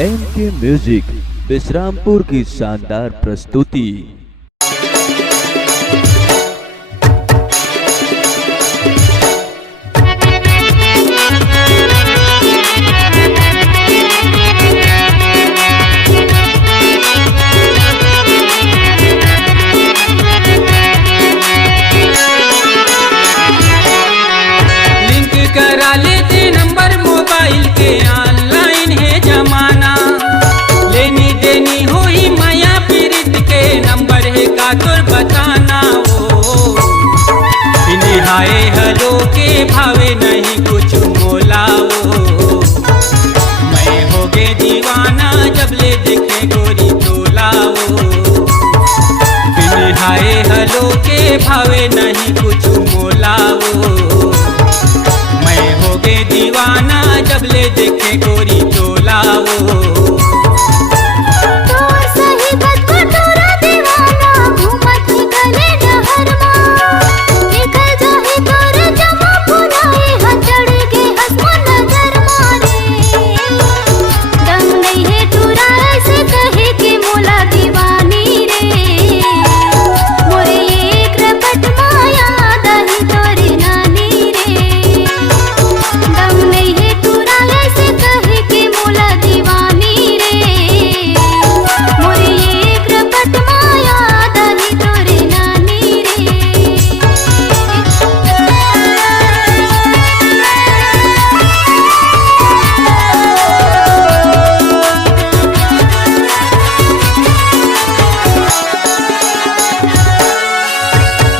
एनके music Vishrampur की शानदार प्रस्तुति। लिंक करा लेते नंबर मोबाइल के, ऑनलाइन है जमाना। लेनी देनी हुई माया पीरित के, नंबर है का तोर बताना। ओ हाय हलो के भावे नहीं कुछ मोला। ओ मैं हो गे दीवाना जब ले देखे गोरी तोला। ओ हाय हलो के भावे नहीं कुछ मोला। ओ मैं हो गे दीवाना जब ले देखे गोरी तोला। ओ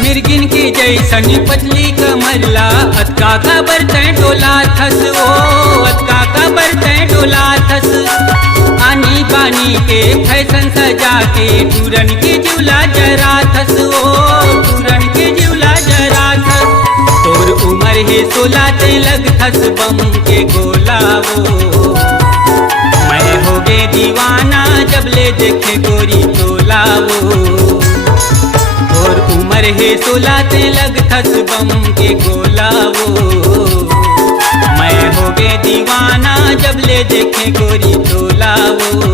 मिर्गिन की जैसनी पतली कमरला, अतका का बरतन डोला थस। ओ अतका का बरतन डोला थस। आनी बानी के फैशन सजा के, टूरन के जुला जरा थस। ओ टूरन के जुला जरा थस। तोर उम्र है 16 ते लग थस बम के गोला। वो मैं हो गे दीवाना जब ले देखे गोरी तोला। वो और उम्र है 16 ते लग थस बम के गोला। वो मैं हो गे दीवाना जब ले देखे गोरी तोला। वो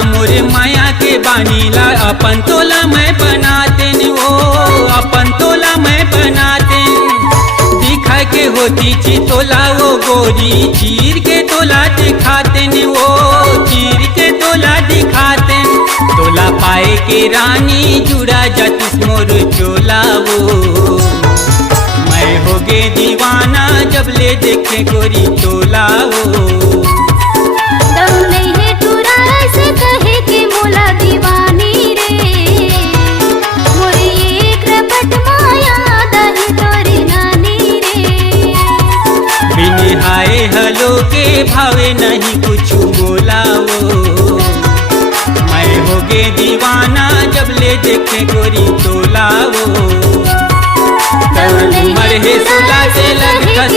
मोरे माया के बानीला, अपन तोला मैं बनाते न। ओ अपन तोला मैं बनाते। दिखा के होती ची तोला वो गोरी, चीर के तोला दिखाते न। वो चीर के तोला दिखाते। तोला पाए के रानी जुड़ा जातिस मोर चोला। वो मैं हो गे दीवाना जब ले देखे गोरी तोला। वो दीवानी रे मोरे एक रपट माया दही तोरी नानी रे। बिन हाय हलो के भावे नहीं कुछ बोला। वो मैं हो गे दीवाना जब ले देखे गोरी तोला। वो उम्र है 16 से लग थस